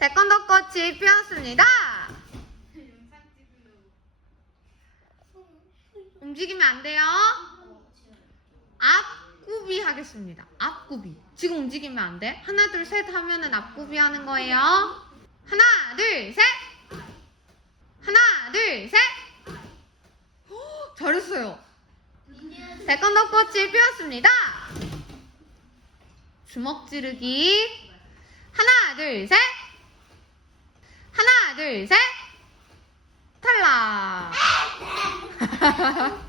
태권도 꽃이 피었습니다. 움직이면 안 돼요. 앞구비 하겠습니다. 앞구비. 지금 움직이면 안 돼. 하나, 둘, 셋 하면은 앞구비 하는 거예요. 하나, 둘, 셋. 하나, 둘, 셋. 헉, 잘했어요. 태권도 꽃이 피었습니다. 주먹 지르기. 하나, 둘, 셋. 하나, 둘, 셋. 탈락.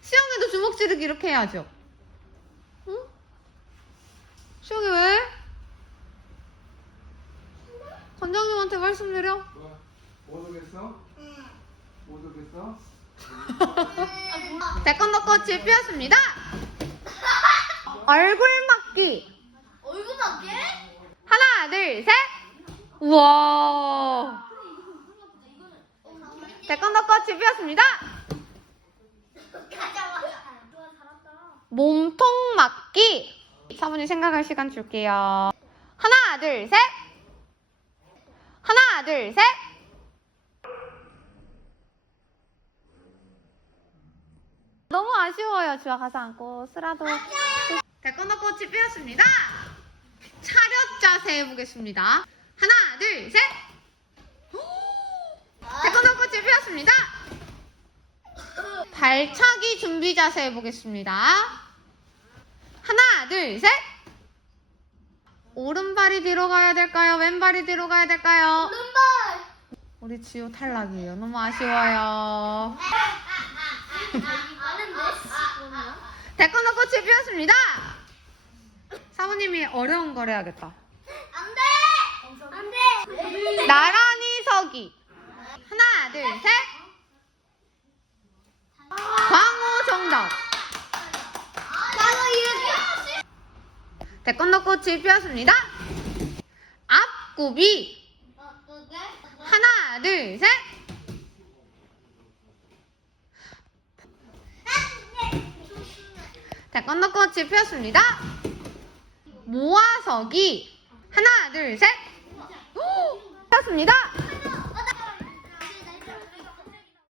시영이도 주먹 지르기 이렇게 해야죠. 응? 시영이 왜? 관장님한테 말씀 드려. 뭐야? 못 오겠어? 못 오겠어? 태권도 꽃이 피었습니다. 얼굴 맞기. 얼굴 밖에? 하나, 둘, 셋. 우와. 태권도. 가자마자. 좋아, 잘한다. 몸통 맞기. 사모님 생각할 시간 줄게요. 하나, 둘, 셋. 하나, 둘, 셋. 너무 아쉬워요. 주아 가서 안고 쓰라도. 태권도 꽃이 피었습니다. 차렷 자세 해보겠습니다. 둘, 셋. 태권도 꽃이 피었습니다. 발차기 준비 자세 해보겠습니다. 하나, 둘, 셋. 오른발이 뒤로 가야 될까요? 왼발이 뒤로 가야 될까요? 오른발. 우리 지우 탈락이에요. 너무 아쉬워요. 태권도 꽃이 피었습니다. 사모님이 어려운 걸 해야겠다. 나란히 서기. 하나, 둘, 셋. 광호 정답. 태권도 꽃이 피었습니다. 앞구비. 하나, 둘, 셋. 태권도 꽃이 피었습니다. 모아서기. 하나, 둘, 셋. 오, 피었습니다.